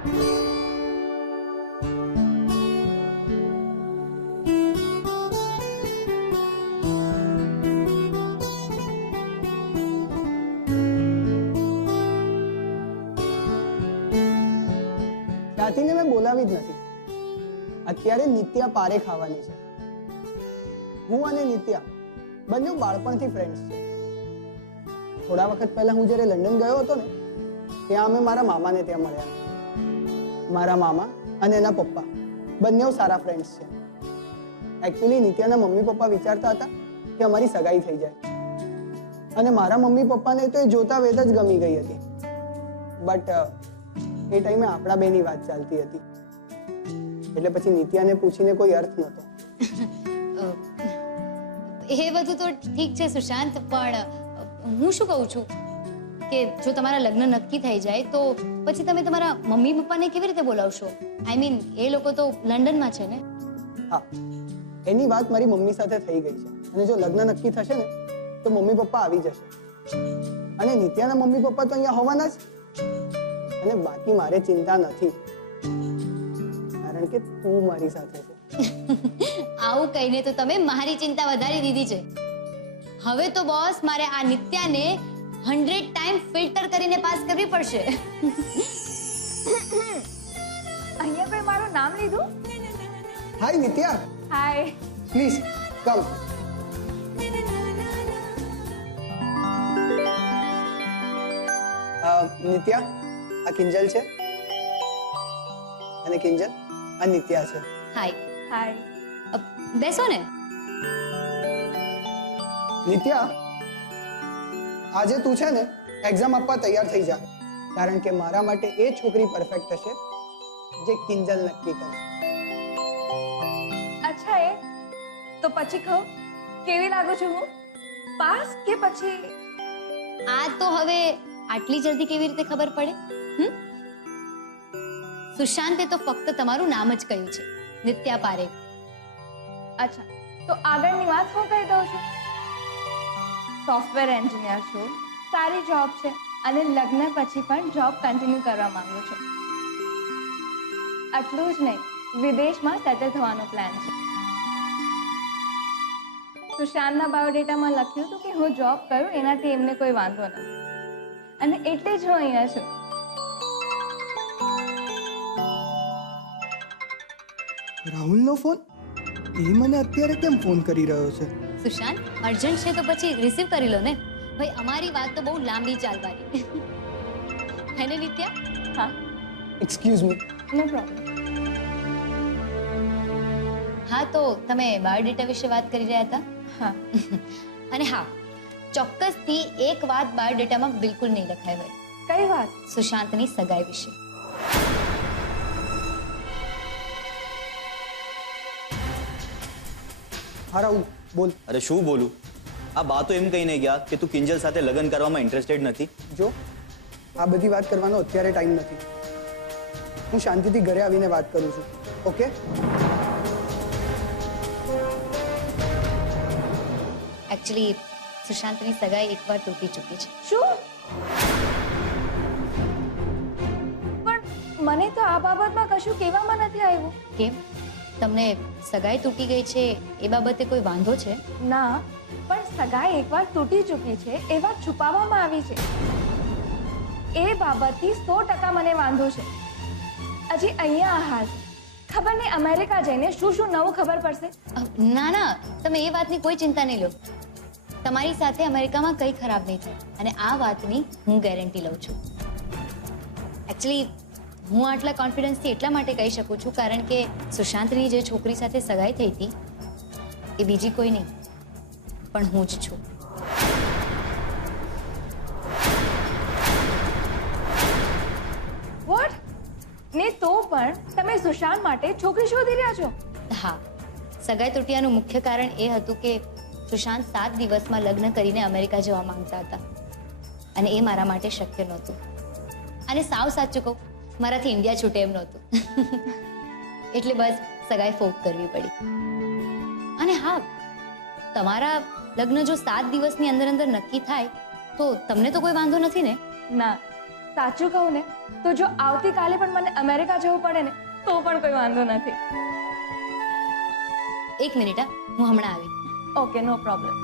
ત્યાંથી મેં બોલાવી જ નથી. અત્યારે નિત્યા પારે ખાવાની છે. હું અને નિત્યા બંને બાળપણથી ફ્રેન્ડ્સ છે. થોડા વખત પહેલા હું જ્યારે લંડન ગયો હતો ને, ત્યાં અમે મારા મામાને ત્યાં મળ્યા. મારા મામા અને એના પપ્પા બંને સારા ફ્રેન્ડ્સ છે. એકચ્યુઅલી નિત્યાના મમ્મી પપ્પા વિચારતા હતા કે અમારી સગાઈ થઈ જાય, અને મારા મમ્મી પપ્પાને તો એ જોતા વેદ જ ગમી ગઈ હતી. બટ એ ટાઈમે આપણા બેની વાત ચાલતી હતી, એટલે પછી નિત્યાને પૂછીને કોઈ અર્થ નહોતો. એ બધું તો ઠીક છે સુશાંત, પણ હું શું કહું છું કે જો તમારા લગ્ન નક્કી થઈ જાય તો પછી તમે તમારા મમ્મી પપ્પાને કેવી રીતે બોલાવશો? આઈ મીન એ લોકો તો લંડનમાં છે ને. હા, એની વાત મારી મમ્મી સાથે થઈ ગઈ છે, અને જો લગ્ન નક્કી થશે ને તો મમ્મી પપ્પા આવી જશે, અને નિત્યાના મમ્મી પપ્પા તો અહીંયા હોવાના જ. અને બાકી મારે ચિંતા નથી, કારણ કે તું મારી સાથે છે. આવું કહીને તો તમે મારી ચિંતા વધારી દીધી છે. હવે તો બોસ મારે આ નિત્યાને 100 ટાઈમ ફિલ્ટર કરીને પાસ કરવી પડશે. અહીંયા કોઈ મારું નામ લીધું? હાય નિત્યા. હાય. Please come. નિત્યા, આ કિંજલ છે, અને કિંજલ આ નિત્યા છે. હાય. હાય. બેસો ને. નિત્યા, આજે તું છે ને એક્ઝામ આપવા તૈયાર થઈ જા, કારણ કે મારા માટે એ છોકરી પરફેક્ટ હશે જે કિંજલ નક્કી કરશે. અચ્છા, એ તો પછી કહો, કેવી લાગુ છું હું? પાસ કે પછી? આ તો હવે આટલી જલ્દી કેવી રીતે ખબર પડે? સુશાંતે તો ફક્ત તમારું નામ જ કહ્યું છે, નિત્યા પારેખ. અચ્છા, તો આગળની વાત હું કહી દઉં છું. સોફ્ટવેર એન્જિનિયર છું, સારી જોબ છે, અને લગ્ન પછી પણ જોબ કન્ટિન્યુ કરવા માંગુ છું. આટલું જ નહીં, વિદેશમાં સેટલ થવાનો પ્લાન છે. સુશાંતના બાયોડેટામાં લખ્યું હતું કે હું જોબ કરું એનાથી એમને કોઈ વાંધો નથી, અને એટલે જ હું અહીંયા છું. રાહુલનો ફોન? એ મને અત્યારે કેમ ફોન કરી રહ્યો છે? સુશાંત, અર્જન્ટ છે તો પછી રિસીવ કરી લો ને. ભાઈ, અમારી વાત તો બહુ લાંબી ચાલવાની. હે ને નિત્યા? હા. Excuse me. No problem. હા, તો તમે બાયોડેટા વિશે વાત કરી રહ્યા હતા. હા. અને હા, ચોક્કસથી એક વાત બાયોડેટામાં બિલકુલ નહીં લખાય હોય. કઈ વાત? સુશાંતની સગાઈ વિશે. હા રાહુલ, બોલ. અરે શું બોલું? આ બા તો એમ કહીને ગયા કે તું કિંજલ સાથે લગ્ન કરવામાં ઇન્ટરેસ્ટેડ નથી. જો, આ બધી વાત કરવાનો અત્યારે ટાઈમ નથી. હું શાંતિથી ઘરે આવીને વાત કરું છું, ઓકે? એકચ્યુઅલી સુશાંતની સગાઈ એકવાર તૂટી ચૂકી છે. શું? પણ મને તો આ બાબતમાં કશું કહેવામાં નથી આવ્યું. કેમ? તમને સગાઈ તૂટી ગઈ છે એ બાબતે કોઈ વાંધો છે? ના, પણ સગાઈ એકવાર તૂટી ચૂકી છે એ વાત છુપાવવામાં આવી છે. એ બાબતથી 100% મને વાંધો છે. હજી અહીંયા આ હાલ, ખબર નહીં અમેરિકા જઈને શું શું નવું ખબર પડશે. ના ના, તમે એ વાતની કોઈ ચિંતા નહીં લો. તમારી સાથે અમેરિકામાં કંઈ ખરાબ નહીં થાય, અને આ વાતની હું ગેરંટી લઉં છું. એકચ્યુઅલી હું આટલા કોન્ફિડન્સથી એટલા માટે કહી શકું છું કારણ કે સુશાંતની જે છોકરી સાથે સગાઈ થઈ હતી એ બીજી કોઈ નહીં પણ હું જ છું. વોટ? ને તો પણ તમે સુશાંત માટે છોકરી શોધી રહ્યા છો? હા, સગાઈ તૂટ્યાનું મુખ્ય કારણ એ હતું કે સુશાંત 7 દિવસમાં લગ્ન કરીને અમેરિકા જવા માંગતા હતા, અને એ મારા માટે શક્ય નહોતું. અને સાવ સાચું કહું, મારાથી ઇન્ડિયા છૂટે એમ નહોતું. એટલે બસ સગાઈ ફોક કરવી પડી. અને હા, તમારા લગ્ન જો 7 દિવસની અંદર અંદર નક્કી થાય તો તમને તો કોઈ વાંધો નથી ને? ના, સાચું કહું ને તો જો આવતીકાલે પણ મને અમેરિકા જવું પડે ને તો પણ કોઈ વાંધો નથી. એક મિનિટ હા, હું હમણાં આવી. ઓકે, નો પ્રોબ્લેમ.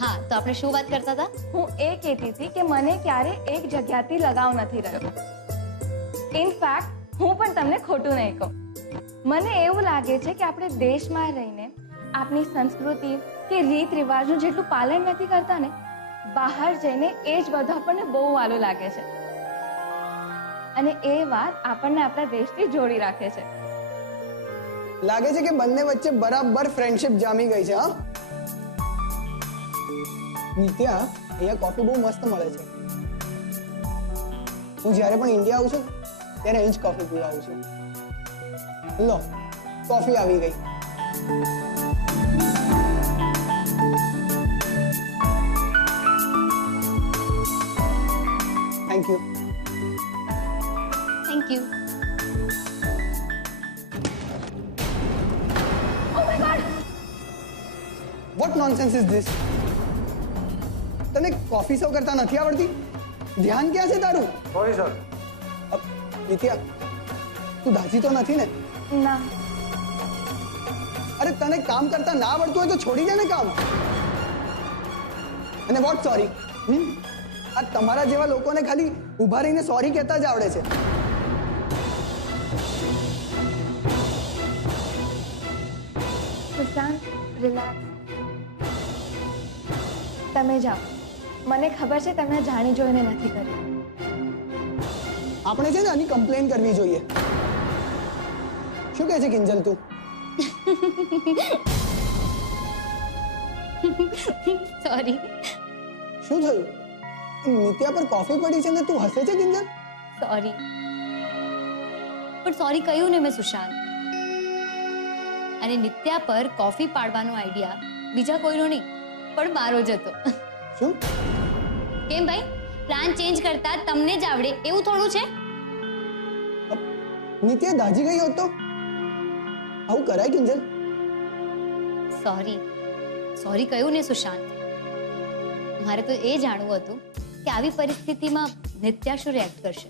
હા, તો આપણે શું વાત કરતા હતા? હું એ કહેતી હતી કે મને ક્યારે એક જગ્યાથી લગાવ નથી રહ્યો. ઇનફેક્ટ હું પણ તમને ખોટું નહીં કહું. મને એવું લાગે છે કે આપણે દેશમાં રહીને આપણી સંસ્કૃતિ કે રીત રિવાજનું જેટલું પાલન નથી કરતા ને, બહાર જઈને એ જ બધું આપણને બહુ વાલું લાગે છે. અને એ વાત આપણને આપણા દેશથી જોડી રાખે છે. લાગે છે કે બંને વચ્ચે બરાબર ફ્રેન્ડશિપ જામી ગઈ છે. હા નિત્યા, અહીંયા કોફી બહુ મસ્ત મળે છે. હું જ્યારે પણ ઇન્ડિયા આવું છું ત્યારે અહીં જ કોફી પીવા આવું છું. લો, કોફી આવી ગઈ. Thank you. Thank you. Oh my God! What nonsense is this? તને કોફી સર્વ કરતા નથી આવડતી? ધ્યાન ક્યાં છે તારું? Sorry sir. નિત્યા, તું દાજી તો નથી ને? ના. અરે તને કામ કરતા ના આવડતું હોય તો છોડી દે ને કામ. અને વોટ સોરી? આ તમારા જેવા લોકોને ખાલી ઊભા રહીને સોરી કહેતા જ આવડે છે. સુશાંત, રિલેક્સ. તમે જાઓ. મને ખબર છે તમે જાણી જોઈને નથી કર્યું. આપણે છે ને આની કમ્પ્લેન કરવી જોઈએ. શું કહે છે કિંજલ તું? સોરી. શું થયું? નિત્યા પર કોફી પડી છે ને તું હસે છે કિંજલ? સોરી. પણ સોરી કહ્યું ને મેં સુશાંત. અને નિત્યા પર કોફી પાડવાનો આઈડિયા બીજા કોઈનો નહીં પણ મારો જ હતો. શું? કેમ ભાઈ, પ્લાન ચેન્જ કરતા તમને જ આવડે એવું થોડું છે? નિત્યા દાજી ગઈ હોત તો આવું કરાય કિંજલ? સોરી. સોરી કહ્યું ને સુશાંત. મારે તો એ જાણવું હતું કે આવી પરિસ્થિતિમાં નિત્યા શું રિએક્ટ કરશે.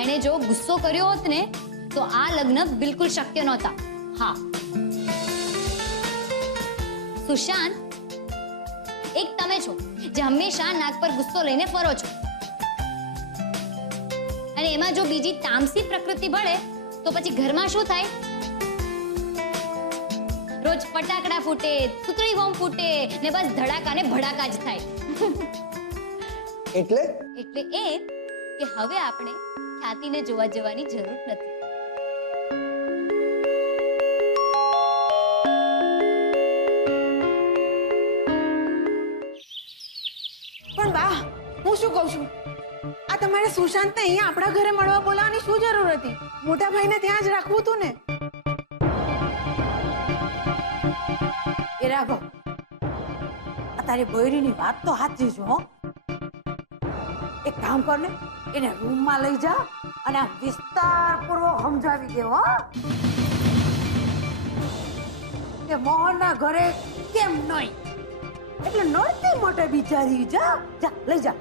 એણે જો ગુસ્સો કર્યો હોત ને તો આ લગ્ન બિલકુલ શક્ય નહોતા. હા સુશાંત, એક તમે છો જે હંમેશા નાક પર ગુસ્સો લઈને ફરો છો. અને એમાં જો બીજી તામસી પ્રકૃતિ ભળે તો પછી ઘરમાં શું થાય? રોજ ફટાકડા ફૂટે, સુતળી બોમ્બ ફૂટે ને બસ ધડાકા ને ભડાકા જ થાય. એટલે એટલે એ કે હવે આપણે ખ્યાતિને જોવા જવાની જરૂર નથી. પણ બા, હું શું કહું છું, આ તમારે સુશાંતને અહીંયા આપણા ઘરે મળવા બોલાવવાની શું જરૂર હતી? મોટા ભાઈને ત્યાં જ રાખવું હતું ને. એ રાઘવ, આ તારી બૈરીની વાત તો સાચી છે હો. એક કામ કર ને, એને રૂમમાં લઈ જા અને આ વિસ્તારપૂર્વક સમજાવી દે હો કે મોહનના ઘરે કેમ નહીં. એટલે નડતી મોટે બિચારી. જા જા, લઈ જા.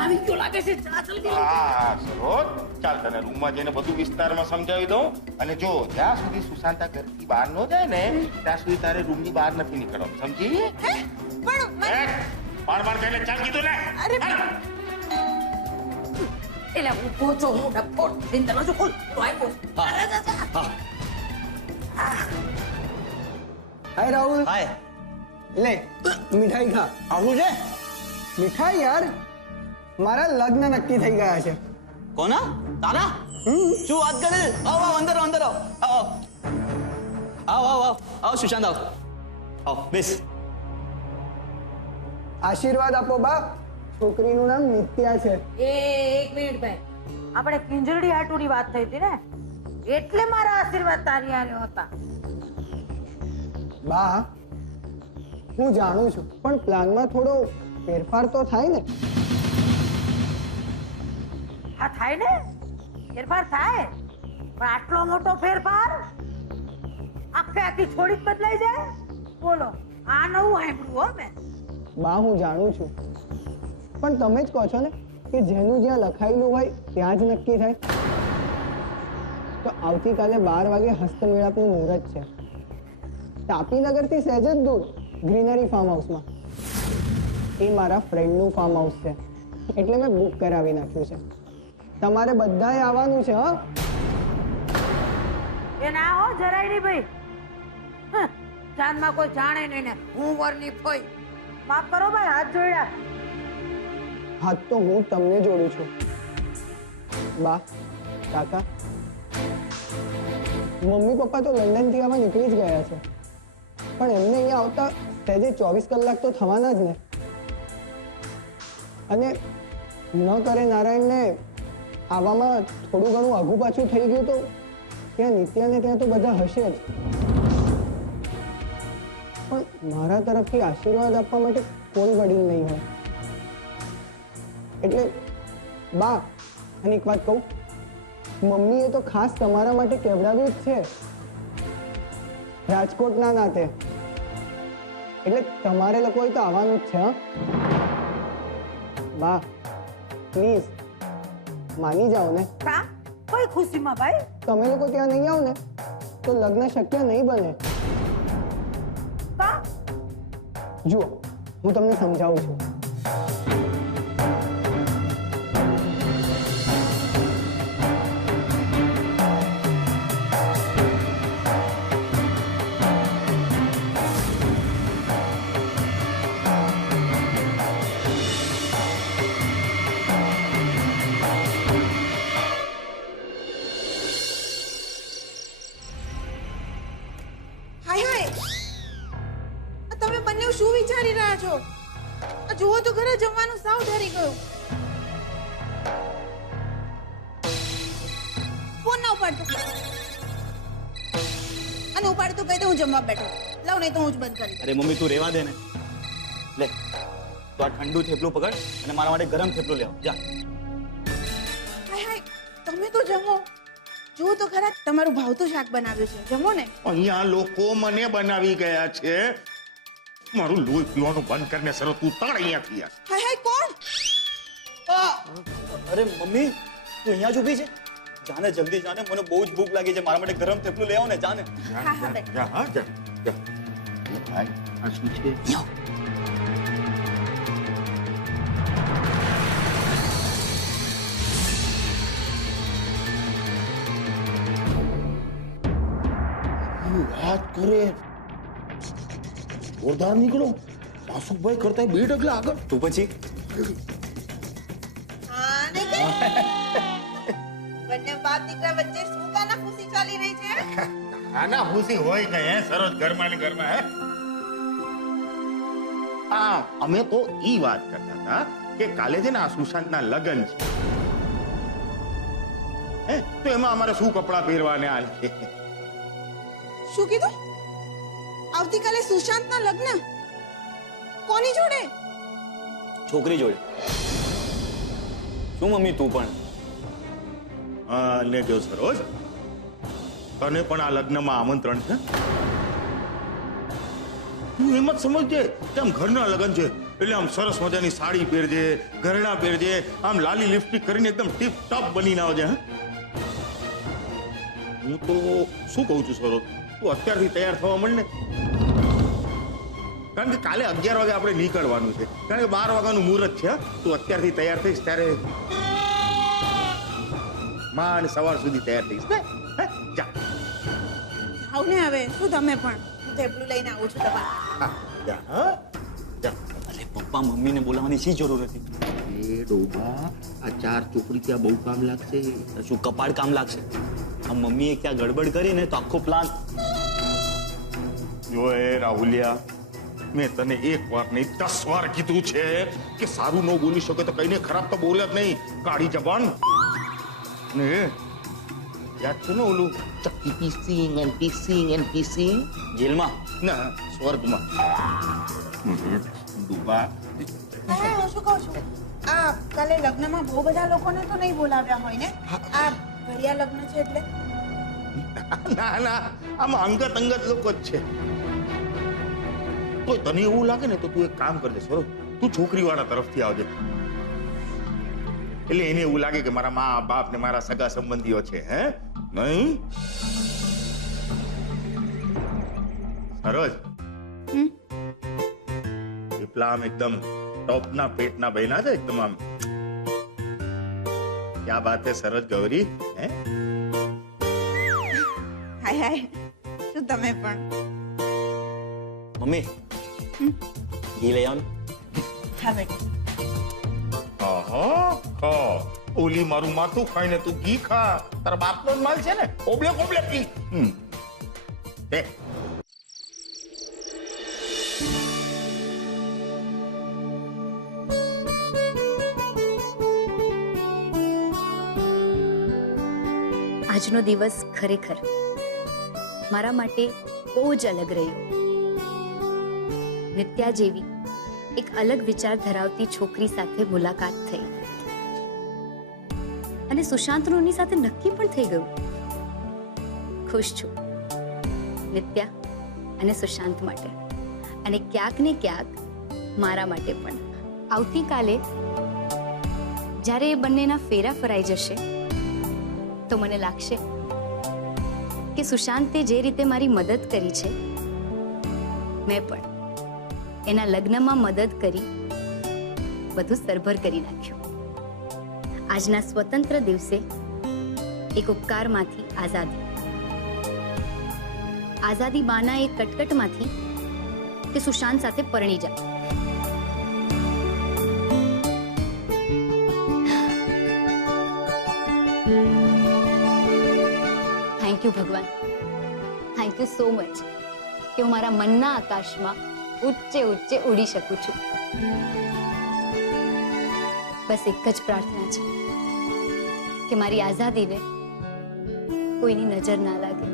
આવી ગયો લાગે છે. જા જલ્દી. હા સરોજ, ચાલ તને રૂમમાં જઈને બધું વિસ્તારમાં સમજાવી દઉં. અને જો જ્યાં સુધી સુશાંતા ઘરથી બહાર ન જાય ને ત્યાં સુધી તારે રૂમની બહાર નથી નીકળવાનું, સમજી? પણ કહીને ચાલ કીધું ને. અરે એટલે ઊભો છો, હું ડફોટ થઈને દરવાજો ખોલ. તો આવ્યો. હાય રાહુલ. હાય. લે મીઠાઈ ખા. આવું છે? મીઠાઈ યાર, મારા લગ્ન નક્કી થઈ ગયા છે. કોના? તારા? શું વાત કરે? આવ આવ, અંદર આવ, અંદર આવ. આવ આવ આવ આવ આવ સુશાંત, આવ આવ, બેસ. આશીર્વાદ આપો બા. છોકરીનું નામ નિત્યા છે. એક મિનિટ ભાઈ, આપણે કિંજરડી હાટુની વાત થઈ હતી ને, એટલે મારા આશીર્વાદ તારી હારે હતા. બા હું જાણું છું, પણ પ્લાનમાં થોડો ફેરફાર તો થાય ને. હા થાય ને, ફેરફાર થાય, પણ આટલો મોટો ફેરફાર આખે આખી છોડી જ બદલાઈ જાય? બોલો, આ નવું સાંભળ્યું હો મેં. બા હું જાણું છું, પણ તમે જ કહો છો ને કે જેનું જ્યાં લખાયેલું હોય ત્યાં જ નક્કી થાય. તો આવતીકાલે 12 વાગે હસ્તમેળાપનું મુહૂર્ત છે, તાપીનગરથી સહેજ જ દૂર ગ્રીનરી ફાર્મ હાઉસમાં. એ મારા ફ્રેન્ડનું ફાર્મ હાઉસ છે, એટલે મેં બુક કરાવી નાખ્યું છે. તમારે બધાએ આવવાનું છે. હા, એ ના હો, જરાય નહીં ભાઈ. ચાંદમાં કોઈ જાણે નહીં ને હું વરની ફોઈ. માફ કરો ભાઈ, હાથ જોડ્યા. હાથ તો હું તમને જોડું છું. બા, કાકા, મમ્મી પપ્પા તો લંડનથી આવા નીકળી જ ગયા છે, પણ એમને અહીંયા આવતા સહેજે 24 કલાક તો થવાના જ ને. અને ન કરે નારાયણને આવવામાં થોડું ઘણું આઘું પાછું થઈ ગયું તો ત્યાં નિત્યાને ત્યાં તો બધા હશે જ, પણ મારા તરફથી આશીર્વાદ આપવા માટે કોઈ વડીલ નહીં હોય. એટલે બા, અને એક વાત કહું, મમ્મીએ તો ખાસ તમારા માટે કહેવડાવ્યું જ છે, રાજકોટના નાતે. એટલે તમારે લોકોએ તો આવવાનું જ છે. હા બા, પ્લીઝ માની જાઓ ને. કા કોઈ ખુશીમાં ભાઈ? તમે લોકો ત્યાં નહીં આવો ને તો લગ્ન શક્ય નહીં બને. કા જુઓ, હું તમને સમજાવું છું. હાય હાય, તમે બંને શું વિચારી રહ્યા છો? આ જુઓ તો ઘરે જમવાનું સાવ ઠરી ગયું. ફોન ના ઉપાડતો, અને ઉપાડતો કહી દે હું જમવા બેઠો. લાવ, નહીં તો હું જ બંધ કરી. અરે મમ્મી તું રેવા દે ને. લે તો આ ઠંડુ થેપલું પકડ અને મારા માટે ગરમ થેપલું લેવ. જા. હાય હાય, તમે તો જમો. જુઓ તો ખરા, તમારું ભાવતું શાક બનાવ્યું છે, જમો ને. અહીંયા લોકો મને બનાવી ગયા છે. મારું લોહી પીવાનું બંધ કરીને સરો તું તાળ અહીંયાથી યાર. હાય હાય, કોણ? અરે મમ્મી તું અહીંયા જ ઊભી છે? જાને જલ્દી જાને, મને બહુ જ ભૂખ લાગી છે. મારા માટે ગરમ થેપલું લઈ આવ ને. જાને. હા હા બેટા. જા, હા જા, જા. એ ભાઈ, આ શું છે? વાત કરે જોરદાર નીકળો. માસુકભાઈ કરતા 2 ડગલા આગળ. તું પછી હા ને કે બંને બાપ દીકરા વચ્ચે શું કાના ખુશી ચાલી રહી છે? આના ખુશી હોય કે હે સરોજ ઘરમાં ને ઘરમાં હે. હા, અમે તો ઈ વાત કરતા હતા કે કાલે છે ને આ સુશાંતના લગ્ન છે, હે તો એમાં અમારે શું કપડાં પહેરવાને આ લે. શું કીધું? આવતીકાલે સુશાંતના લગ્ન? કોની જોડે? છોકરી જોડે. શું મમ્મી તું પણ? ને જો સરોજ, તને પણ આ લગ્નમાં આમંત્રણ છે. તું એમ જ સમજજે કે આમ ઘરના લગ્ન છે એટલે આમ સરસ મજાની સાડી પહેરજે, ઘરેણાં પહેરજે, આમ લાલી લિપસ્ટિક કરીને એકદમ ટીપ ટોપ બનીને આવજે. હા, હું તો શું કહું છું સરોજ, તું અત્યારથી તૈયાર થવા માંડ ને. કારણ કે કાલે 11 વાગે આપણે નીકળવાનું છે, કારણ કે 12 વાગ્યાનું મુહૂર્ત છે. તું અત્યારથી તૈયાર થઈશ ત્યારે માં સવાર સુધી તૈયાર થઈશ ને. જા. આવ ને હવે, શું તમે પણ? હું થેપલું લઈને આવું છું તમારે. હા, જા. હા, જા. અરે પપ્પા મમ્મીને બોલાવવાની શી જરૂર હતી? એ ડોબા, આ 4 ચોપડી ત્યાં બહુ કામ લાગશે. શું કપાળ કામ લાગશે? આ મમ્મીએ ક્યાં ગડબડ કરીને તો આખો પ્લાન. જો એ રાહુલિયા, મેં તને 1 વાર નહીં 10 વાર કીધું છે કે સારું ન બોલી શકે તો કઈને ખરાબ તો બોલે જ નહીં. કાળી જબાન. ને યાદ છે ને ઓલું ચક્કી પીસિંગ એન્ડ પીસિંગ જેલમાં ના સ્વર્ગમાં ડૂબા હા હું શું કહું છું આ કાલે લગ્નમાં બહુ બધા લોકોને તો નહીં બોલાવ્યા હોય ને આ ઘડિયા લગ્ન છે એટલે ના ના આમાં અંગત લોકો જ છે તો તને એવું લાગે ને તો તું એક કામ કરજે સરોજ તું છોકરીવાળા તરફથી આવજે એટલે એને એવું લાગે કે મારા મા બાપ ને મારા સગા સંબંધીઓ છે હે નહીં સરોજ પેલા આમ એકદમ ટોપના પેટના બહેના છે એકદમ આમ ક્યા બાત હે સરોજ ગૌરી હે હાય હાય શું તમે પણ મમ્મી ઘી લઈ આવ ને. હા બેટા ઓલી મારું માથું ખાઈને તું ઘી ખા તારા બાપનો જ માલ છે ને ઓબલે ઓબલે ઘી દે આજનો દિવસ ખરેખર મારા માટે બહુ જ અલગ રહ્યો. નિત્યા જેવી એક અલગ વિચાર ધરાવતી છોકરી સાથે મુલાકાત થઈ અને સુશાંતનું એની સાથે નક્કી પણ થઈ ગયું. ખુશ છું નિત્યા અને સુશાંત માટે અને ક્યાંક ને ક્યાંક મારા માટે પણ. આવતીકાલે જ્યારે એ બંનેના ફેરા ફરાઈ જશે તો મને લાગશે કે સુશાંતે જે રીતે મારી મદદ કરી છે મેં પણ એના લગ્નમાં મદદ કરી બધું સરભર કરી નાખ્યું. આજના સ્વતંત્ર દિવસે એક ઉપકારમાંથી આઝાદી, આઝાદી બાના એક કટકટમાંથી કે સુશાંત સાથે પરણી જા. થેન્ક યુ ભગવાન, થેન્ક યુ સો મચ કે હું મારા મનના આકાશમાં ઊંચે ઊંચે ઉડી શકું છું. બસ એક જ પ્રાર્થના છે કે મારી આઝાદીને કોઈની નજર ના લાગે.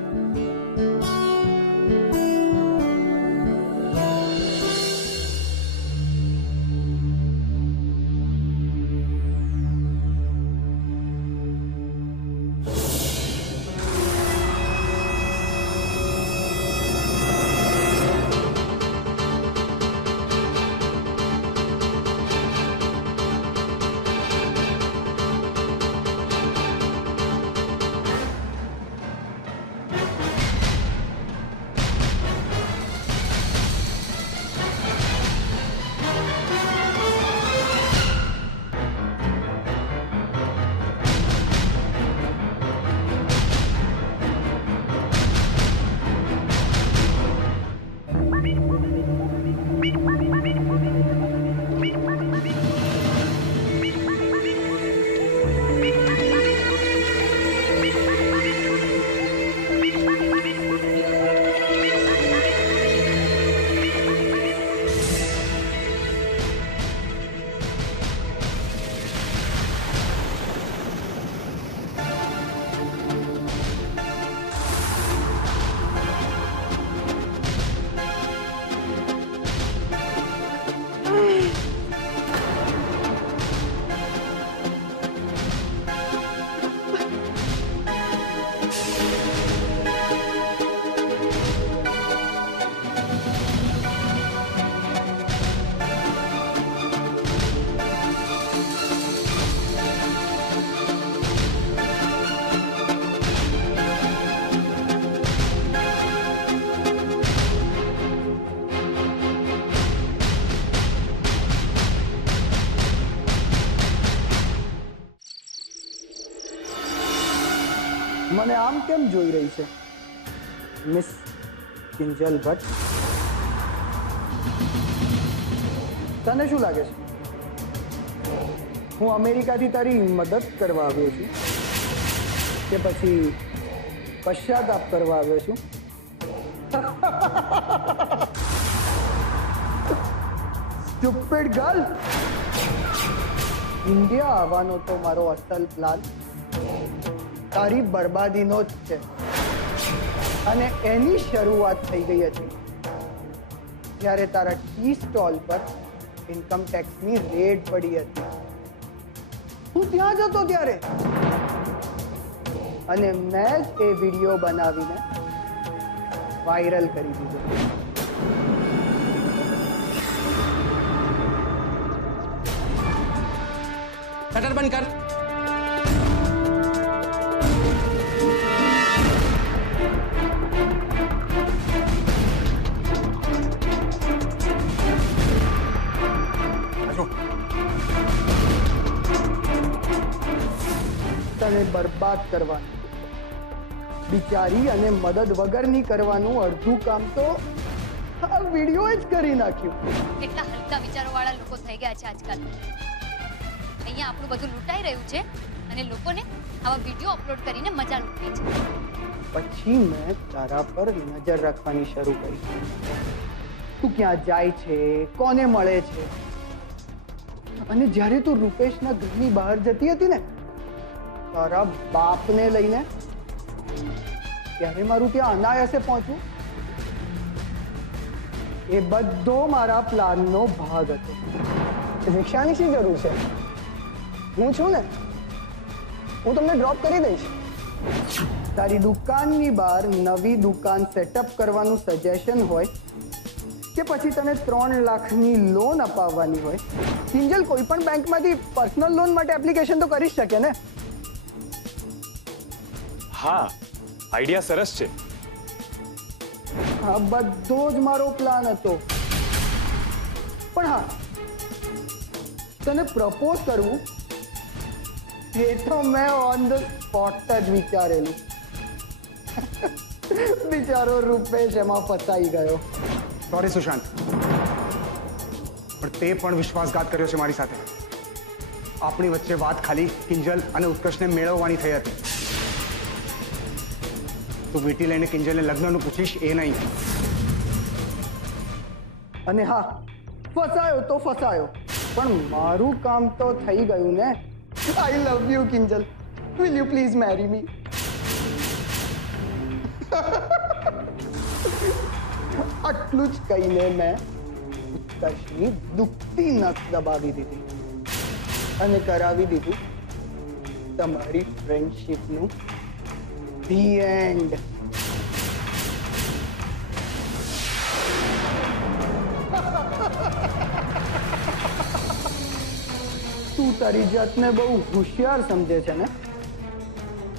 મને આમ કેમ જોઈ રહી છે મિસ કિંજલ ભટ્ટ? તને શું લાગે છે હું અમેરિકાથી તારી મદદ કરવા આવ્યો છું કે પછી પશ્ચાતાપ કરવા આવ્યો છું? સ્ટુપિડ ગર્લ, ઇન્ડિયા આવવાનો તો મારો અસલ પ્લાન તારી બરબાદીનો જ છે અને એની શરૂઆત થઈ ગઈ હતી જ્યારે તારા ટી સ્ટોલ પર ઇન્કમ ટેક્સની રેડ પડી હતી. હું ત્યાં જ હતો ત્યારે અને મેં જ એ વિડીયો બનાવીને વાયરલ કરી દીધો. શટર બંધ કર. તને બરબાદ કરવાનું, બિચારી અને મદદ વગરની કરવાનું અડધું કામ તો આ વિડીયોએ જ કરી નાખ્યું. કેટલા હલકા વિચારોવાળા લોકો થઈ ગયા છે આજકાલ. અહીંયા આપણું બધું લૂંટાઈ રહ્યું છે અને લોકોને આવા વિડીયો અપલોડ કરીને મજા લૂંટવી છે. પછી મેં તારા પર નજર રાખવાની શરૂ કરી. તું ક્યાં જાય છે, કોને મળે છે, અને જ્યારે તું રૂપેશના ઘરની બહાર જતી હતી ને તારા બાપને લઈને, ત્યારે મારું ત્યાં અનાયાસે પહોંચવું એ બધો મારા પ્લાનનો ભાગ હતો. રિક્ષાની શી જરૂર છે? હું છું ને, હું તમને ડ્રોપ કરી દઈશ. તારી દુકાનની બહાર નવી દુકાન સેટઅપ કરવાનું સજેશન હોય કે પછી તને 3 લાખની લોન અપાવવાની હોય, કિંજલ કોઈ પણ બેંકમાંથી પર્સનલ લોન માટે એપ્લિકેશન તો કરી શકે ને? હા, આઈડિયા સરસ છે. આ બધો જ મારો પ્લાન હતો. પણ હા, તને પ્રપોઝ કરવું એ તો મેં ઓન ધ સ્પોટ જ વિચારેલું. બિચારો રૂપેશ એમાં ફસાઈ ગયો. સોરી સુશાંત, પણ તે પણ વિશ્વાસઘાત કર્યો છે મારી સાથે. આપણી વચ્ચે વાત ખાલી કિંજલ અને ઉત્કર્ષને મેળવવાની થઈ હતી. તું વીટી લઈને કિંજલને લગ્નનું પૂછીશ એ નહીં. અને હા, ફસાયો તો ફસાયો, પણ મારું કામ તો થઈ ગયું ને. I love you Kinjal, will you please marry me? આટલું જ કહીને મેં ઉત્કર્ષની દુખતી નસ દબાવી દીધી અને કરાવી દીધું તમારી ફ્રેન્ડશીપનું ધી એન્ડ. તું તારી જાતને બહુ હોશિયાર સમજે છે ને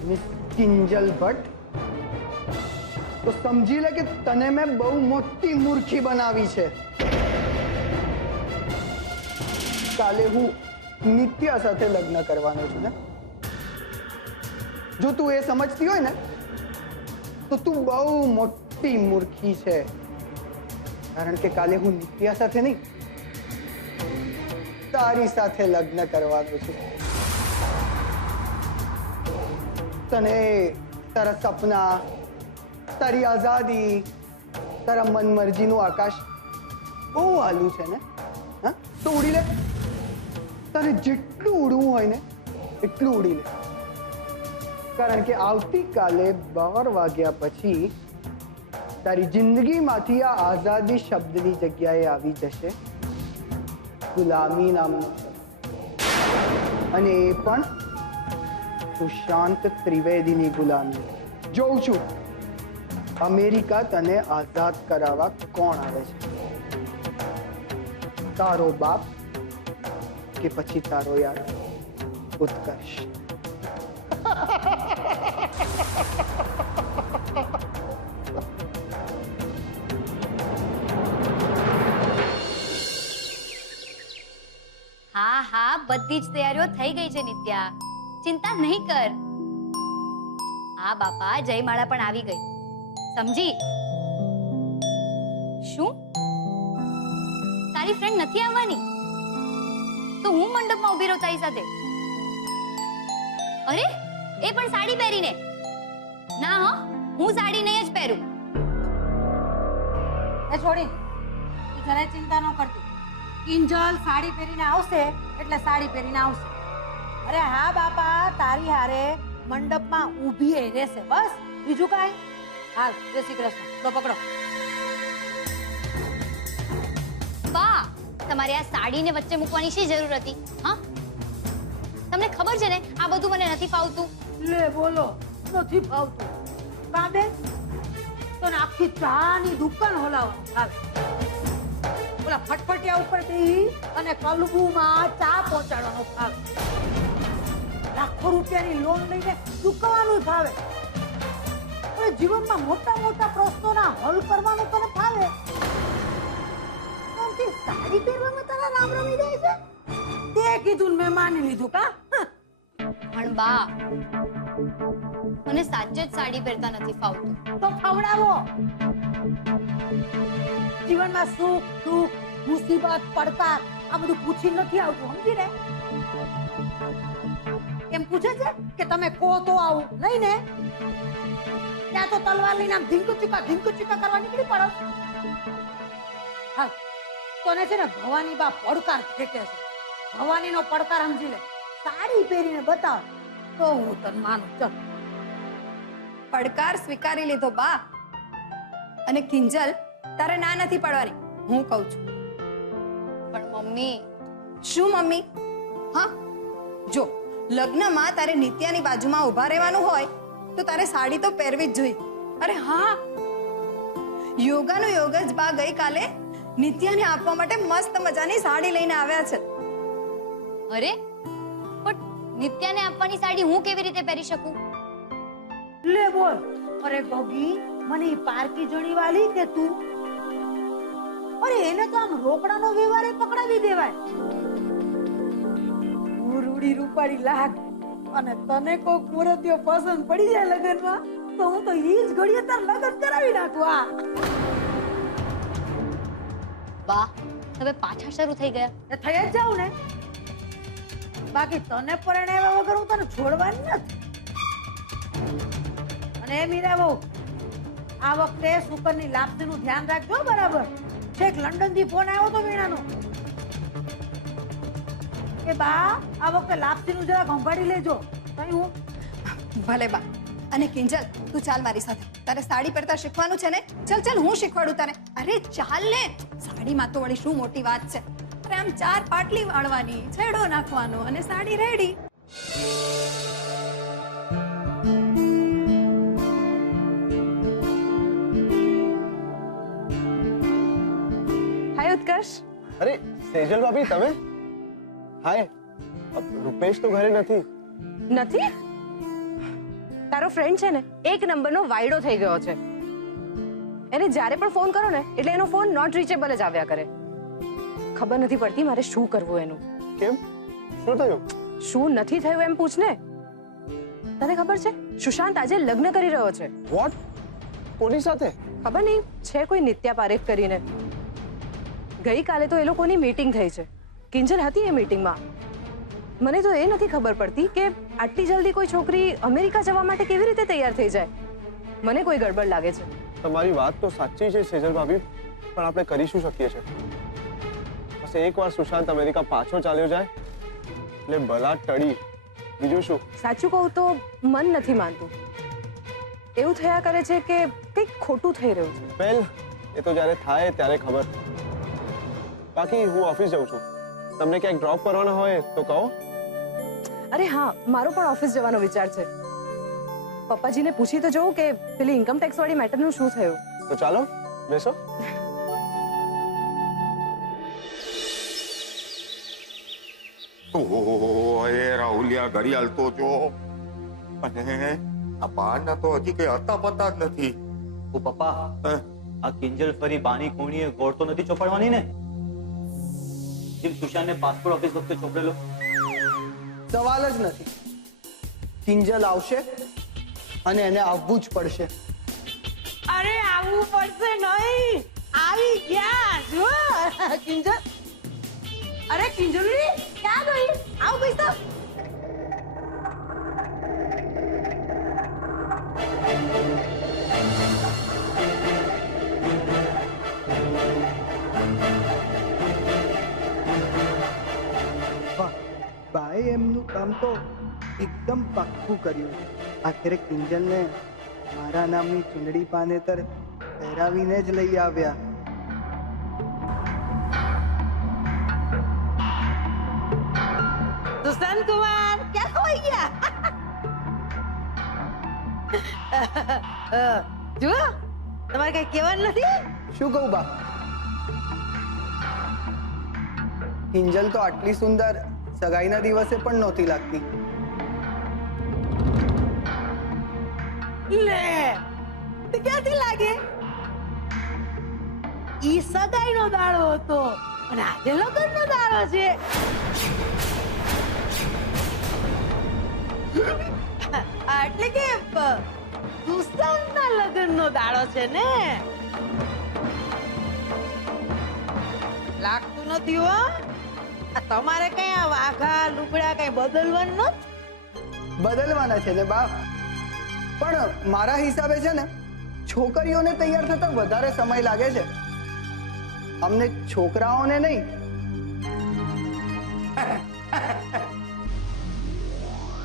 મિસ કિંજલ ભટ્ટ? તો સમજી લે કે તને મેં બહુ મોટી મૂર્ખી બનાવી છે. કાલે હું નિત્યા સાથે લગ્ન કરવાનો છું ને. જો તું એ સમજતી હોય ને તો તું બહુ મોટી મૂર્ખી છે. કારણ કે કાલે હું નિત્યા સાથે નહીં, તારી સાથે લગ્ન કરવાનો છું. તને તારા સપના, તારી આઝાદી, તારા મનમરજીનું આકાશ બહુ આલું છે ને. હા, તો ઉડી લે. તારે જેટલું ઉડવું હોય ને એટલું ઉડી લે. કારણ કે આવતીકાલે 12 વાગ્યા પછી તારી જિંદગીમાંથી આ આઝાદી શબ્દની જગ્યાએ આવી જશે ગુલામી નામનો શબ્દ. અને એ પણ સુશાંત ત્રિવેદીની ગુલામી. જોઉં છું અમેરિકા તને આઝાદ કરાવવા કોણ આવે છે, તારો બાપ કે પછી તારો યાર ઉત્કર્ષ? હા હા, બધી જ તૈયારીઓ થઈ ગઈ છે નિત્યા, ચિંતા નહીં કર. હા બાપા, જયમાળા પણ આવી ગઈ, સમજી? શું તારી ફ્રેન્ડ નથી આવવાની? તો હું મંડપમાં ઊભી રહું તારી સાથે? અરે, એ પણ સાડી પહેરીને? ના હો, હું સાડી નહીં જ પહેરું. એ છોડી, તું જરાય ચિંતા ન કરતી. કિંજલ સાડી પહેરીને આવશે એટલે સાડી પહેરીને આવશે. અરે હા બાપા, તારી હારે મંડપમાં ઊભી એ રહેશે બસ, બીજું કાંઈ. હાલ, જય શ્રી કૃષ્ણ. લો પકડો. બા, તમારે આ સાડીને વચ્ચે મૂકવાની શી જરૂર હતી? હા, તમને ખબર છે ને આ બધું મને નથી ફાવતું. લે બોલો, નથી ફાવતું. કા બેન, તને આખી ચાની દુકાન હલાવવાનું હાલ. ઓલા ફટફટિયા ઉપર બેહી અને કલબુમાં ચા પહોંચાડવાનો ભાવ. લાખો રૂપિયાની લોન લઈને ચૂકવવાનું ભાવે. અને જીવનમાં મોટા મોટા પ્રશ્નોના હલ કરવાનું તને ભાવે. તો સાડી પહેરવામાં તારા રામ રમી જાય છે. તે કીધું ને મેં માની લીધું કા. પણ બા, મને સાચે જ સાડી પહેરતા નથી ફાવતું. તો ફવડાવો. જીવનમાં સુખ દુઃખ મુસીબત પડકાર આ બધું પૂછી નથી આવતું, સમજી ને? એમ પૂછે છે કે તમે કહો તો આવું, નહીં ને? ત્યાં તો તલવાર લઈને આમ ધીંકુ ચીકા કરવા નીકળી પડો. હા, તને છે ને ભવાની બા પડકાર ફેંકે છે. ભવાનીનો પડકાર સમજી લે. સાડી પહેરીને બતાવ તો હું તને માનું. ચલ, પડકાર સ્વીકારી લીધો બા. અને કિંજલ, તારે ના નથી પડવાની, હું કહું છું. પણ મમ્મી, શું મમ્મી? હા, જો લગ્નમાં તારે નિત્યાની બાજુમાં ઊભા રહેવાનું હોય તો તારે સાડી તો પહેરવી જ જોઈએ. અરે હા, યોગાનો યોગ જ બા ગઈકાલે નિત્યાને આપવા માટે મસ્ત મજાની સાડી લઈને આવ્યા છે. અરે પણ નિત્યાને આપવાની સાડી હું કેવી રીતે પહેરી શકું? લે બોલ. અરે ગોગી, મને ઈ પારકી જણી વાલી કે તું? અરે એને તો આમ રોકડાનો વ્યવહાર પકડાવી દેવાય. રૂડી રૂપાળી લાગ અને તને કોક મુરતિયો પસંદ પડી જાય લગનમાં તો હું તો ઈ જ ઘડીએ તાર લગન કરાવી નાખું. આ બા, હવે પાછા શરૂ થઈ ગયા. એ થઈ જ જાઉં ને. બાકી તને પરણાવ્યા વગર હું તને છોડવાની નથી. અને એ મીરા બહુ, આ વખતે સુકરની લાપસીનું ધ્યાન રાખજો બરાબર. છેક લંડન થી ફોન આવ્યો તો વીણાનો કે બા આ વખતે લાપસીનું જરા સંભાળી લેજો. કઈ હું ભલે બા. અને કિંજલ, તું ચાલ મારી સાથે. તારે સાડી પહેરતા શીખવાનું છે ને? ચલ હું શીખવાડું તને. અરે ચાલ ને. સાડીમાં તો વળી શું મોટી વાત છે. અરે આમ 4 પાટલી વાળવાની, છેડો નાખવાનો અને સાડી રેડી. હાય ઉત્કર્ષ. અરે સેજલ ભાભી, તમે? હાય. રૂપેશ તો ઘરે નથી. નથી? તારો ફ્રેન્ડ છે ને, 1 નંબરનો વાયડો થઈ ગયો છે. એને જ્યારે પણ ફોન કરો ને એટલે એનો ફોન નોટ રીચેબલ જ આવ્યા કરે. ખબર નથી પડતી મારે શું કરવું એનું. કેમ? શું થયું? શું નથી થયું એમ પૂછ ને. તને ખબર છે સુશાંત આજે લગ્ન કરી રહ્યો છે. વોટ? કોની સાથે? ખબર નહીં, છે કોઈ નિત્યા પારેખ કરીને. ગઈકાલે તો એ લોકોની મીટિંગ થઈ છે. કિંજલ હતી એ મીટિંગમાં. મને તો એ નથી ખબર પડતી કે આટલી જલ્દી કોઈ છોકરી અમેરિકા જવા માટે કેવી રીતે તૈયાર થઈ જાય. મને કોઈ ગડબડ લાગે છે. તમારી વાત તો સાચી છે સેજલ ભાભી, પણ આપણે કરી શું શકીએ છીએ? બસ એકવાર સુશાંત અમેરિકા પાછો ચાલ્યો જાય એટલે ભલા ટળી. બીજું શું? સાચું કહું તો મન નથી માનતું. એવું થયા કરે છે કે કંઈક ખોટું થઈ રહ્યું છે. વેલ, એ તો જ્યારે થાય ત્યારે ખબર. બાકી હું ઓફિસ જાઉં છું. તમને ક્યાંક ડ્રોપ કરવાના હોય તો કહો. અરે હા, મારો પણ ઓફિસ જવાનો વિચાર છે. પપ્પાજીને પૂછી તો જોઉં કે પેલી ઇન્કમ ટેક્સ વાળી મેટરનું શું થયું. તો ચાલો બેસો. ઓહો, એ રાહુલિયા ઘડિયાળ તો જો. અને આ બારના તો હજી કઈ હતા પતા જ નથી. ઓ પપ્પા, આ કિંજલ ફરી બાની કોણીએ ગોળ તો નથી ચોપાડવાની ને? જેમ સુશાંતને પાસપોર્ટ ઓફિસ વખતે ચોપડેલો. સવાલ જ નથી. કિંજલ આવશે અને એને આવવું જ પડશે. અરે આવવું પડશે નહીં, આવી ગયા જો કિંજલ. અરે કિંજલડી ક્યાં ગઈ? આવ ગઈ તો. વાહ, બાએ ભાઈ એમનું કામ તો એકદમ પાક્કું કર્યું. આખરે કિંજલને મારા નામની ચૂંદડી પાનેતર પહેરાવીને જ લઈ આવ્યા. સુશાંત કુમાર ક્યાં ખોઈ ગયા? જુઓ તમારે કઈ કહેવાનું નથી? શું કહું બા? કિંજલ તો આટલી સુંદર સગાઈના દિવસે પણ નહોતી લાગતી. લે તે ક્યાંથી લાગે? ઈ સગાઈનો દાડો હતો અને આજે લગ્નનો દાડો છે. એટલે કે સુશાંતના લગ્નનો દાડો છે ને? લાગતું નથી હો. તમારે કઈ આ વાઘા લુગડા કઈ બદલવાનું નથી? બદલવાના છે ને બા, પણ મારા હિસાબે છે ને છોકરીઓને તૈયાર થતા વધારે સમય લાગે છે, અમને છોકરાઓને નહીં.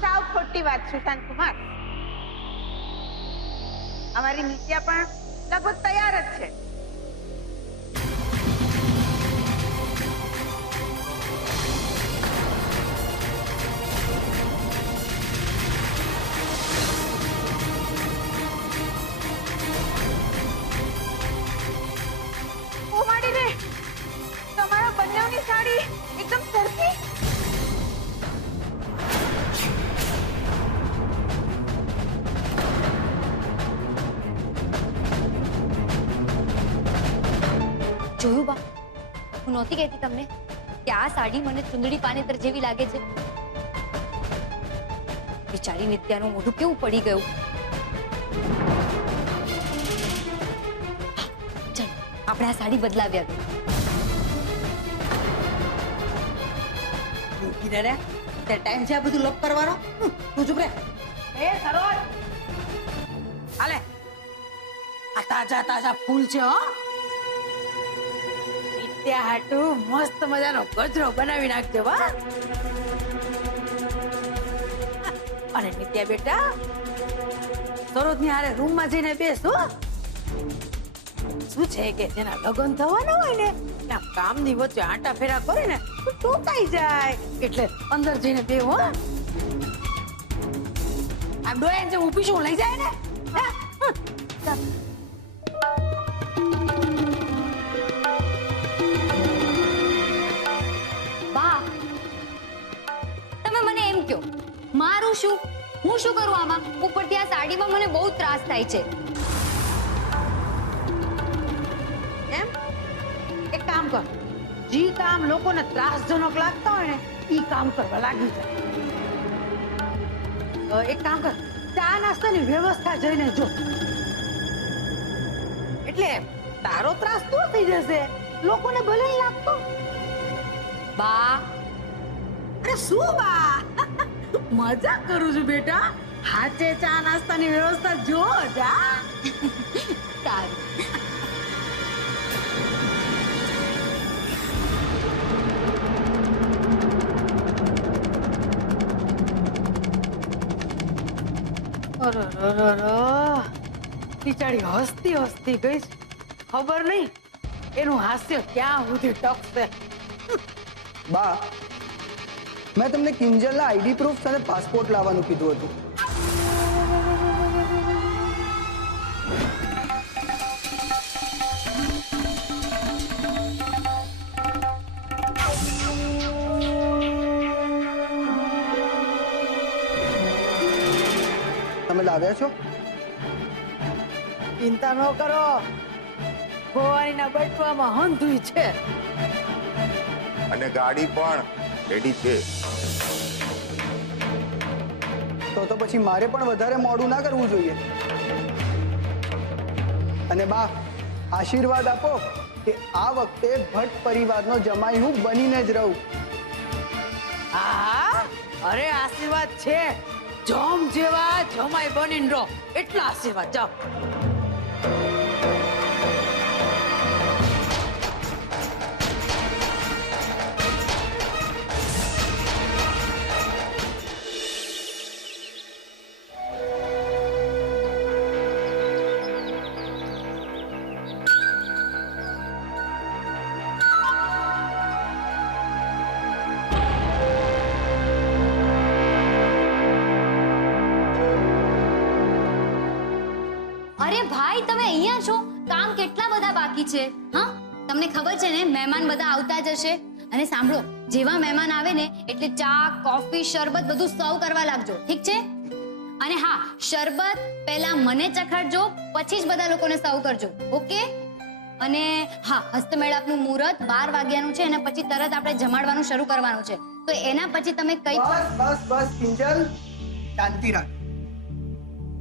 સાવ ખોટી વાત સુશાંત કુમાર. અમારી નિત્યા પણ લગભગ તૈયાર જ છે. ઓ માડીને, તમારા બંનેની સાડી એકદમ સરખી. જોયું બા, હું નહોતી કહેતી તમને કે આ સાડી મને ચુંદડી પાનેતર જેવી લાગે છે? બિચારી નિત્યાનું મોઢું કેવું પડી ગયું. ચાલ આપણે આ સાડી બદલાવી આવીએ. તે ટાઈમ છે આ બધું લપ કરવાનો? તું ચૂપ રે. એ સરોજ, હાલે આ તાજા તાજા ફૂલ છે હો. નિત્યા હાટુ મસ્ત મજાનો ગજરો બનાવી નાખજો વા. અને નિત્યા બેટા, સરોજ ની હારે રૂમ માં જઈને બેસ હો. શું છે કે જેના લગ્ન થવાના હોય ને એના કામની વચ્ચે આંટા ફેરા કરે ને તો ટોકાઈ જાય, એટલે અંદર જઈને બે હો. આમ ડોયા જે ઊભી શું લઈ જાય ને. બા, તમે મને એમ કહો, મારું શું? હું શું કરું આમાં? ઉપરથી આ સાડીમાં મને બહુ ત્રાસ થાય છે. એમ એક કામ કર, જે કામ લોકોને ત્રાસજનક લાગતા હોય ને ઈ કામ કરવા લાગી જાય. એક કામ કર, ચા નાસ્તાની વ્યવસ્થા જઈને જો, એટલે તારો ત્રાસ દૂર થઈ જશે. લોકોને ભલે નહીં લાગતો. બા, અરે શું બા, મજાક કરું છું બેટા. હાચે ચા નાસ્તાની વ્યવસ્થા જો જા. સારું. બિચારી હસતી હસતી ગઈ છે. ખબર નહીં એનું હાસ્ય ક્યાં સુધી ટકશે. બા, મેં તમને કિંજલના આઈડી પ્રૂફ અને પાસપોર્ટ લાવવાનું કીધું હતું. તમે લાવ્યા છો? ચિંતા ન કરો, ભવાનીના બટવામાં હંધુય છે. અને ગાડી પણ રેડી છે. તો પછી મારે પણ વધારે મોડું ના કરવું જોઈએ. અને બા, આશીર્વાદ આપો કે આ વખતે ભટ્ટ પરિવારનો જમાઈ હું બનીને જ રહું. હા, અરે આશીર્વાદ છે. જમ જેવા જમાઈ બનીને રહો, એટલા આશીર્વાદ. જાઓ. અરે ભાઈ તમે અહીંયા છો, કામ કેટલા બધા બાકી છે. હા, તમને ખબર છે ને મહેમાન બધા આવતા જ હશે. અને સાંભળો, જેવા મહેમાન આવે ને એટલે ચા, કોફી, શરબત બધું સર્વ કરવા લાગજો, ઠીક છે? અને હા, શરબત પહેલા મને ચખાડજો, પછી જ બધા લોકોને સર્વ કરજો, ઓકે? અને હા, હસ્તમેળાપનું મુહૂર્ત 12 વાગ્યાનું છે અને પછી તરત આપણે જમાડવાનું શરૂ કરવાનું છે. તો એના પછી તમે કઈ બસ કિંજલ, શાંતિ રાખ.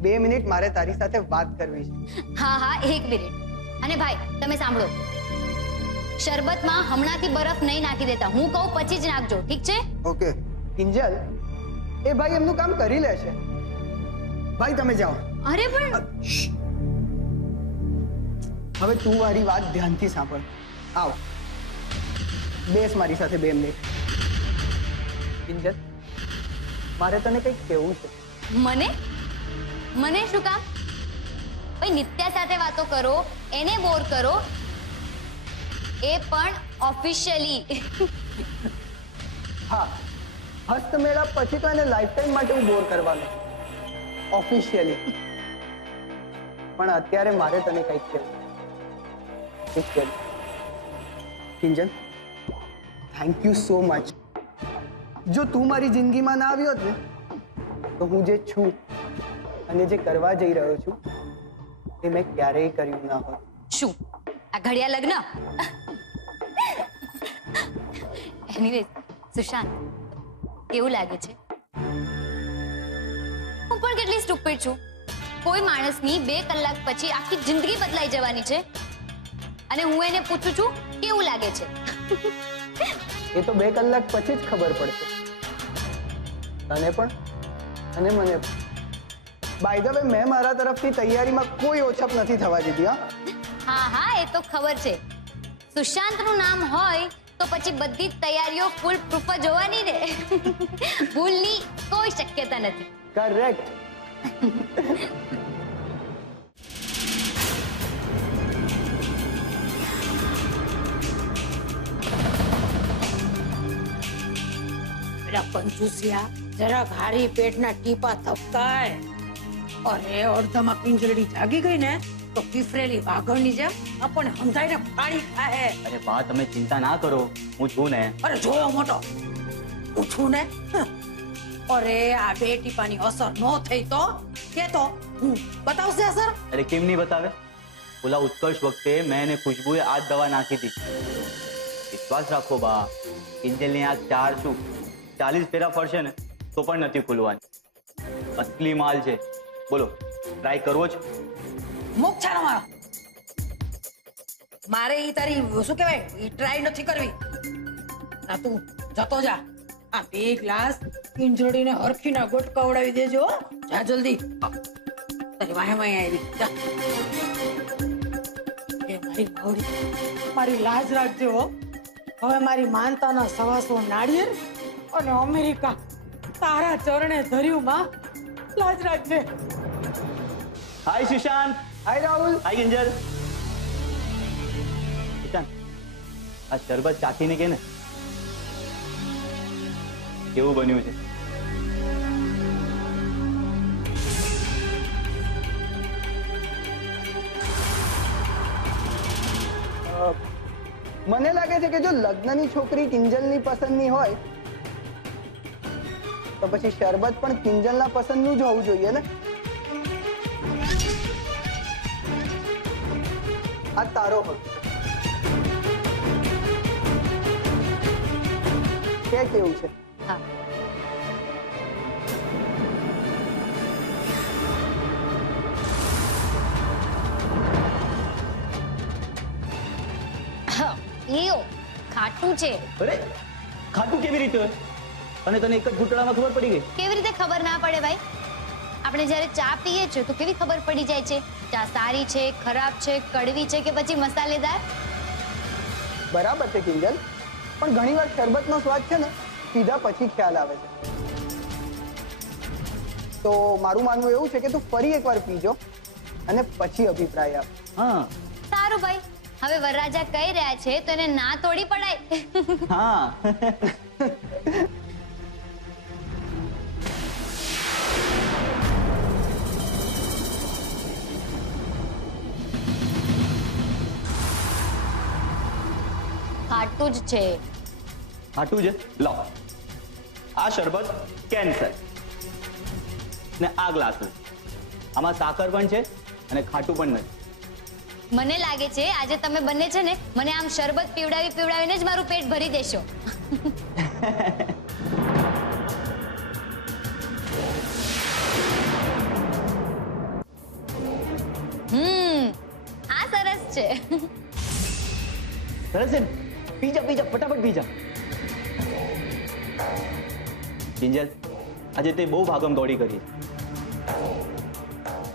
2 મિનિટ મારે તારી સાથે વાત કરવી છે. હા 1 મિનિટ. અને ભાઈ તમે સાંભળો, શરબતમાં હમણાંથી બરફ નહીં નાખી દેતા, હું કહું પછી જ નાખજો, ઠીક છે? ઓકે. કિંજલ, એ ભાઈ એમનું કામ કરી લે છે. ભાઈ તમે જાઓ. અરે પણ હવે તું મારી વાત ધ્યાનથી સાંભળ. આવ, બેસ મારી સાથે 2 મિનિટ. કિંજલ, મારે તને કંઈક કહેવું છે. મને શું કામ? ભાઈ નિત્યા સાથે વાતો કરો, એને બોર કરો, એ પણ ઓફિશિયલી. હા, હસ્તમેળાપ પછી તો એને લાઈફ ટાઈમ માટે હું બોર કરવાનો, ઓફિશિયલી. પણ અત્યારે મારે તને કંઈક કહેવું. Kinjal, thank you so much. જો તું મારી જિંદગીમાં ના આવ્યો ને તો હું જે છું અને જે કરવા જઈ રહ્યો છું એ મેં ક્યારેય કર્યું ના હોત. શું આ ઘડિયા લગ્ન? એનીવે સુશાંત, કેવું લાગે છે? હું પણ કેટલી સ્ટુપિડ છું. કોઈ માણસની 2 કલાક પછી આખી જિંદગી બદલાઈ જવાની છે અને હું એને પૂછું છું કેવું લાગે છે. એ તો 2 કલાક પછી જ ખબર પડશે, તને પણ અને મને પણ. બાય ધ વે, મેં મારા તરફથી તૈયારીમાં કોઈ ઓછપ નથી થવા દીધી. હા એ તો ખબર છે. સુશાંતનું નામ હોય તો પછી બધી તૈયારીઓ ફૂલ પ્રૂફ જ હોવાની ને. ભૂલની કોઈ શક્યતા નથી. કરેક્ટ. કંજુસિયા, જરા ભારી પેટના ટીપા થપકાય. અરે અડધામાં પિંજરડી જાગી ગઈ ને તો પીફરેલી વાઘણની જેમ આપણને હંધાઈને ફાડી ખાય. અરે બા તમે ચિંતા ના કરો, હું છું ને. અરે જોયો મોટો, હું છું ને. અરે આ 2 ટીપાની અસર ન થઈ તો કે તો હું બતાવશે અસર. અરે કેમ નહીં બતાવે? ઓલા ઉત્કર્ષ વખતે મેં અને ખુશ્બુએ આ જ દવા નાખી હતી. વિશ્વાસ રાખો બા, કિંજલની આ 4 શું 40 ફેરા ફરશે ને તો પણ નથી ખુલવાની. અસલી માલ છે. બોલો, ટ્રાય કરવો છે? મુખ છાનો મારો. મારે ઈ તારી શું કહેવાય ઈ ટ્રાય નથી કરવી. ના તું જતો જા. આ 2 ગ્લાસ પિંજરડીને હરખીના ગોટકાવડાવી દેજો. જા જલ્દી. તારી વાહે આવી જા. એ મારી ભાવડી, મારી લાજ રાખજો. હવે મારી માનતાના 125 નાળિયેર અને અમેરિકા તારા ચરણે ધર્યું માં. લાજ રાખજે. હાય સુશાંત. હાય રાહુલ. હાય કિંજલ. સુશાંત, આ શરબત ચાખીને કે ને કેવું બન્યું છે? મને લાગે છે કે જો લગ્નની છોકરી કિંજલની પસંદની હોય તો પછી શરબત પણ કિંજલના પસંદનું જ હોવું જોઈએ ને. આ તારો હક છે. કેવું છે? હા, ઈયો ખાટું છે. અરે ખાટું કેવી રીતે હોય? અને તને એક જ ઘૂંટડામાં ખબર પડી ગઈ? કેવી રીતે ખબર ના પડે ભાઈ? આપણે જ્યારે ચા પીએ છીએ તો કેવી ખબર પડી જાય છે ચા સારી છે, ખરાબ છે, કડવી છે કે પછી મસાલેદાર? બરાબર છે કિંજલ, પણ ઘણીવાર શરબતનો સ્વાદ છે ને સીધા પછી ખ્યાલ આવે છે. તો મારું માનવું એવું છે કે તું ફરી એકવાર પીજો અને પછી અભિપ્રાય આપ. હા સારું ભાઈ, હવે વરરાજા કહી રહ્યા છે તો એને ના તોડી પડાય. હા. ખાટું જ છે. ખાટું છે? લો આ શરબત કેન્સર ને આ ગ્લાસ આમાં સાકર પણ છે અને ખાટું પણ નથી. મને લાગે છે આજે તમે બંને છે ને મને આમ શરબત પીવડાવીને જ મારું પેટ ભરી દેશો. આ સરસ છે. સરસ છે ને? પી જા ફટાફટ પી જા. કિંજલ, આજે તે બહુ ભાગમ દોડી કરી છે.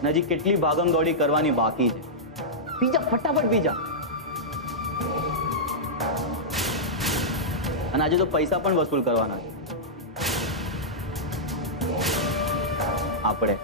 હજી કેટલી ભાગમ દોડી કરવાની બાકી છે. પીજા ફટાફટ પીજા. અને આજે તો પૈસા પણ વસૂલ કરવાના છે આપણે.